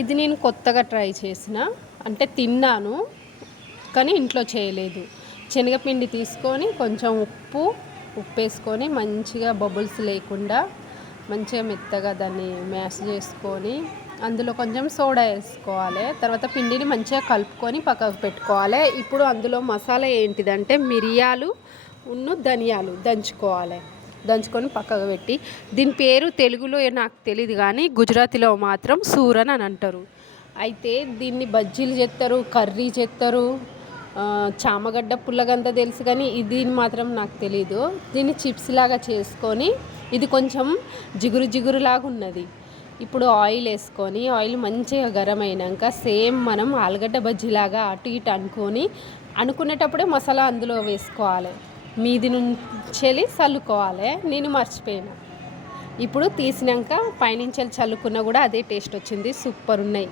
ఇది నేను కొత్తగా ట్రై చేసిన, అంటే తిన్నాను కానీ ఇంట్లో చేయలేదు. శనగపిండి తీసుకొని కొంచెం ఉప్పేసుకొని మంచిగా బబుల్స్ లేకుండా మంచిగా మెత్తగా దాన్ని మ్యాష్ చేసుకొని అందులో కొంచెం సోడా వేసుకోవాలి. తర్వాత పిండిని మంచిగా కలుపుకొని పక్కకు పెట్టుకోవాలి. ఇప్పుడు అందులో మసాలా ఏంటిదంటే మిరియాలు ధనియాలు దంచుకొని పక్కకు పెట్టి, దీని పేరు తెలుగులో నాకు తెలియదు కానీ గుజరాతీలో మాత్రం సూరన్ అని అంటారు. అయితే దీన్ని బజ్జీలు చేస్తారు, కర్రీ చేస్తారు, చామగడ్డ పుల్లగంత తెలుసు కానీ దీన్ని మాత్రం నాకు తెలీదు. దీన్ని చిప్స్ లాగా చేసుకొని, ఇది కొంచెం జిగురు లాగా ఉన్నది. ఇప్పుడు ఆయిల్ వేసుకొని ఆయిల్ మంచిగా గరం అయినాక సేమ్ మనం ఆలుగడ్డ బజ్జీలాగా అటు ఇటు అనుకునేటప్పుడే మసాలా అందులో వేసుకోవాలి, మీది నుంచి చల్లుకోవాలి. నేను మర్చిపోయాను. ఇప్పుడు తీసినాక పైనుంచి చల్లుకున్నా కూడా అదే టేస్ట్ వచ్చింది. సూపర్ ఉన్నాయి.